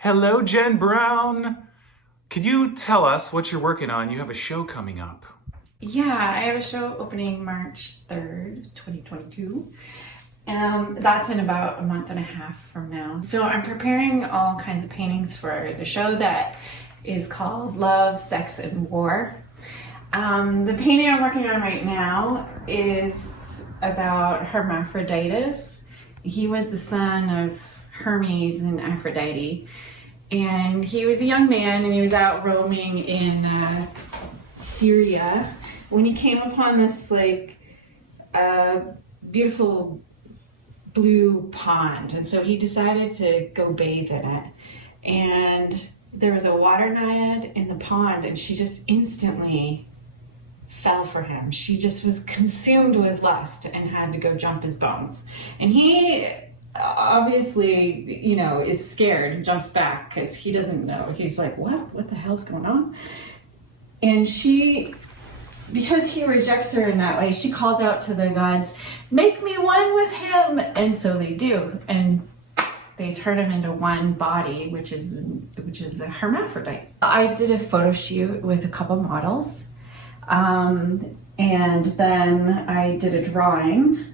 Hello, Jen Brown. Could you tell us what you're working on? You have a show coming up. Yeah, I have a show opening March 3rd, 2022. That's in about a month and a half from now. So I'm preparing all kinds of paintings for the show that is called Love, Sex, and War. The painting I'm working on right now is about hermaphrodite. He was the son of Hermes and Aphrodite. And he was a young man and he was out roaming in Syria when he came upon this beautiful blue pond. And so he decided to go bathe in it. And there was a water naiad in the pond and she just instantly fell for him. She just was consumed with lust and had to go jump his bones. And he obviously, is scared and jumps back because he doesn't know. He's like, what the hell's going on? And she, because he rejects her in that way, she calls out to the gods, make me one with him. And so they do. And they turn him into one body, which is a hermaphrodite. I did a photo shoot with a couple models. And then I did a drawing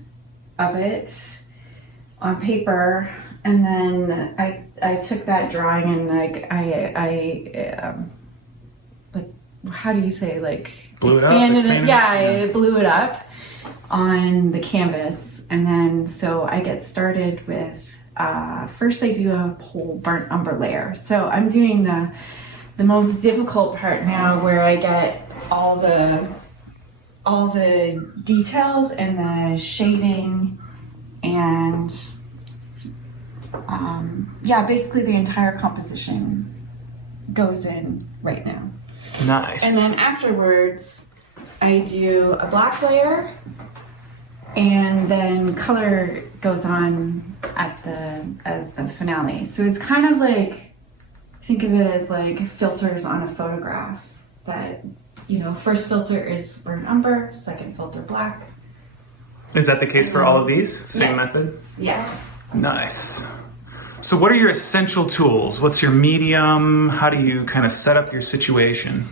of it on paper, and then I took that drawing and expanded it. Yeah, I blew it up on the canvas, and then so I get started with first I do a whole burnt umber layer. So I'm doing the most difficult part now, where I get all the details and the shading and basically the entire composition goes in right now. Nice. And then afterwards I do a black layer, and then color goes on at the finale. So it's kind of like, think of it as like filters on a photograph. That, first filter is burnt umber, second filter black. Is that the case for all of these? Same Yes. method? Yeah. Nice. So what are your essential tools? What's your medium? How do you kind of set up your situation?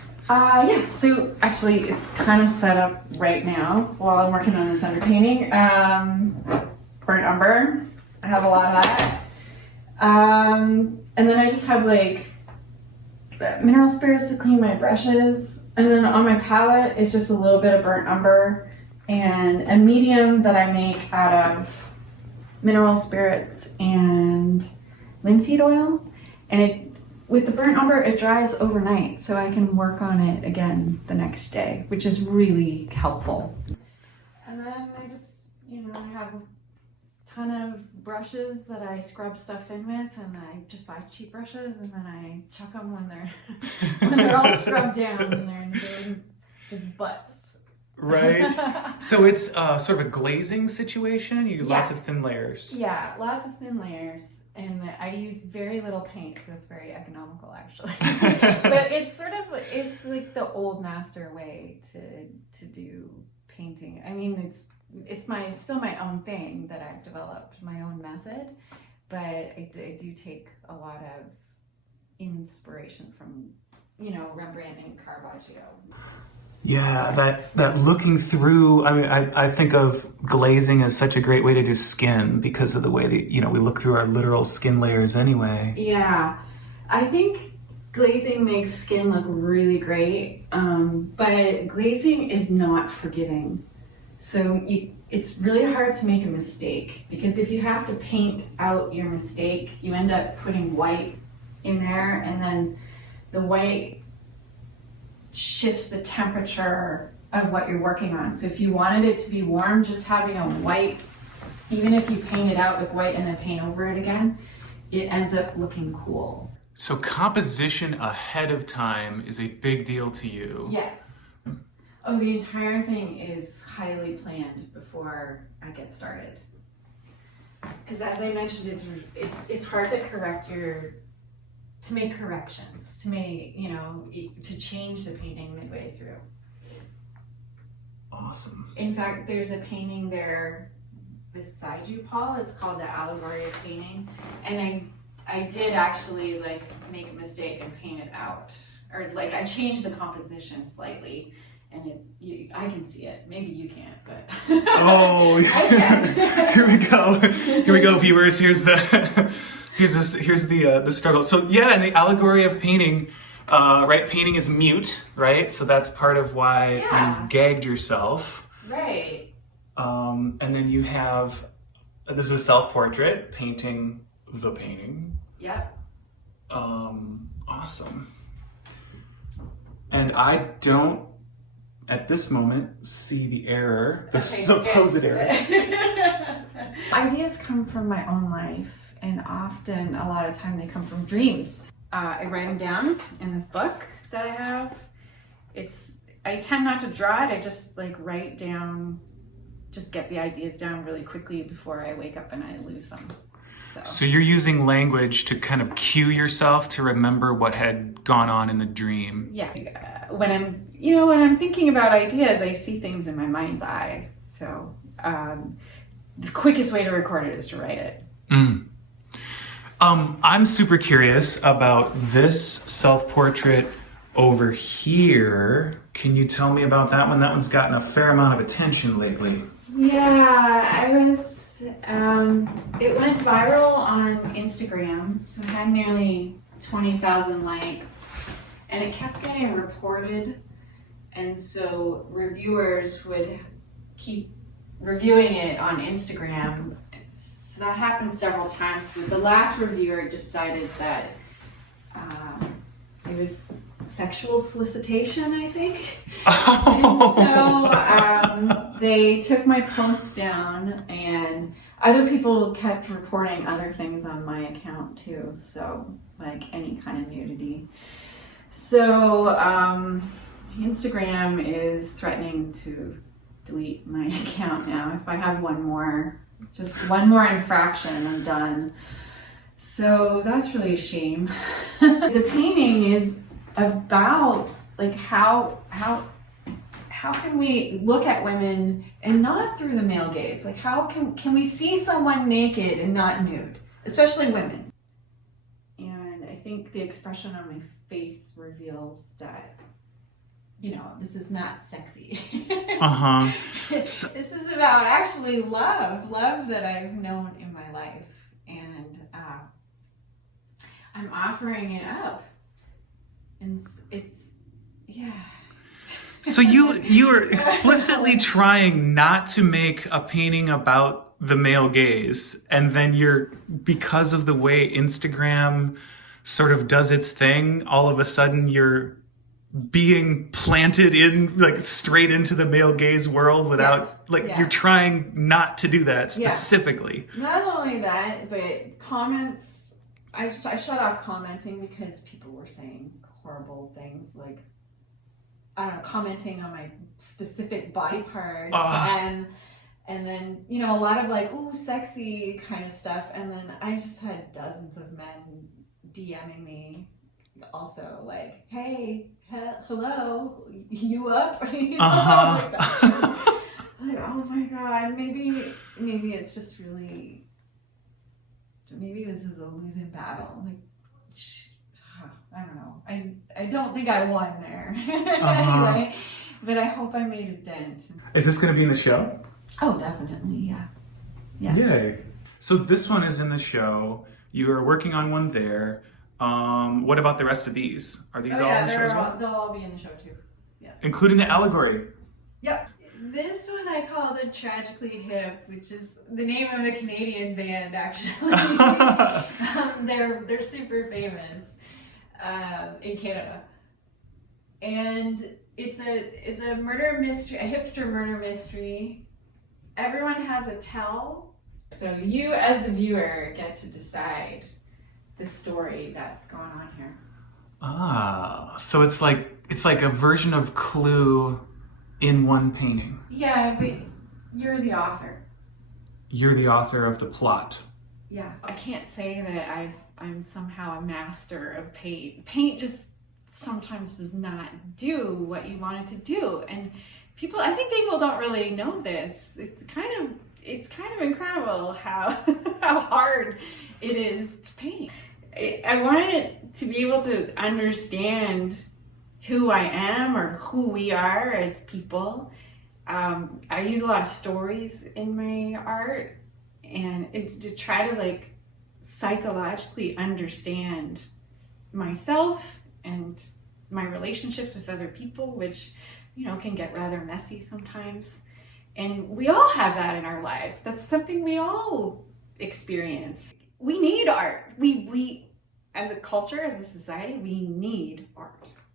So actually it's kind of set up right now while I'm working on this underpainting. Burnt umber, I have a lot of that. And then I just have mineral spirits to clean my brushes. And then on my palette, it's just a little bit of burnt umber and a medium that I make out of mineral spirits and linseed oil. And with the burnt umber, it dries overnight, so I can work on it again the next day, which is really helpful. And then I just, I have a ton of brushes that I scrub stuff in with, and I just buy cheap brushes, and then I chuck them when they're all scrubbed down and they're doing just butts. Right. So it's sort of a glazing situation. You lots of thin layers. Yeah, lots of thin layers. And I use very little paint, so it's very economical, actually. But it's like the old master way to do painting. I mean, it's still my own thing that I've developed, my own method, but I do take a lot of inspiration from, Rembrandt and Caravaggio. Yeah, that looking through, I mean, I think of glazing as such a great way to do skin because of the way that, we look through our literal skin layers anyway. Yeah, I think glazing makes skin look really great, but glazing is not forgiving. So it's really hard to make a mistake, because if you have to paint out your mistake, you end up putting white in there, and then the white shifts the temperature of what you're working on. So if you wanted it to be warm, just having a white, even if you paint it out with white and then paint over it again, it ends up looking cool. So composition ahead of time is a big deal to you. Yes. Oh, the entire thing is highly planned before I get started. Because as I mentioned, it's hard to make corrections, to change the painting midway through. Awesome. In fact, there's a painting there beside you, Paul. It's called the Allegory of Painting. And I I did actually like make a mistake and paint it out, or like I changed the composition slightly, and I can see it. Maybe you can't, but Oh, I can. Here we go, viewers. Here's the struggle. So yeah, in the allegory of painting, right? Painting is mute, right? So that's part of why you've gagged yourself, right? And then you have this is a self-portrait painting the painting. Yep. Awesome. And I don't, at this moment, see the error, the supposed error. Ideas come from my own life, and often, a lot of time, they come from dreams. I write them down in this book that I have. I tend not to draw it. I just like write down, just get the ideas down really quickly before I wake up and I lose them. So you're using language to kind of cue yourself to remember what had gone on in the dream. Yeah. When I'm thinking about ideas, I see things in my mind's eye. So the quickest way to record it is to write it. I'm super curious about this self-portrait over here. Can you tell me about that one? That one's gotten a fair amount of attention lately. Yeah, it went viral on Instagram, so it had nearly 20,000 likes, and it kept getting reported, and so reviewers would keep reviewing it on Instagram. So that happened several times, but the last reviewer decided that it was sexual solicitation, I think. And so they took my post down, and other people kept reporting other things on my account too, so like any kind of nudity. So Instagram is threatening to delete my account now. If I have just one more infraction, I'm done. So that's really a shame. The painting is about like how can we look at women and not through the male gaze? Like how can we see someone naked and not nude, especially women? And I think the expression on my face reveals that, this is not sexy. This is about actually love that I've known in my life, and I'm offering it up, and it's So you are explicitly trying not to make a painting about the male gaze, and then because of the way Instagram sort of does its thing, all of a sudden you're being planted in like straight into the male gaze world without you're trying not to do that specifically. Not only that, but comments, I shut off commenting because people were saying horrible things, like, I don't know, commenting on my specific body parts, and then, a lot of like, ooh, sexy kind of stuff. And then I just had dozens of men DMing me also like, hey, hello, you up? Like that. Like, oh my God, maybe it's just really, maybe this is a losing battle. Like, I don't know. I don't think I won there. Anyway, but I hope I made a dent. Is this going to be in the show? Oh, definitely, yeah. Yay. So this one is in the show. You are working on one there. What about the rest of these? Are these all in the show as well? They'll all be in the show too. Yeah. Including the allegory. Yep. This one I call the Tragically Hip, which is the name of a Canadian band, actually. They're super famous in Canada, and it's a murder mystery, a hipster murder mystery. Everyone has a tell, so you as the viewer get to decide the story that's going on here. So it's like a version of Clue in one painting. Yeah, but you're the author. You're the author of the plot. Yeah, I can't say that I'm somehow a master of paint. Paint just sometimes does not do what you want it to do, and I think people don't really know this. It's kind of incredible how hard it is to paint. I wanted to be able to understand who I am or who we are as people. I use a lot of stories in my art, and to try to like psychologically understand myself and my relationships with other people, which, you know, can get rather messy sometimes. And we all have that in our lives. That's something we all experience. We need art. We as a culture, as a society, we need art.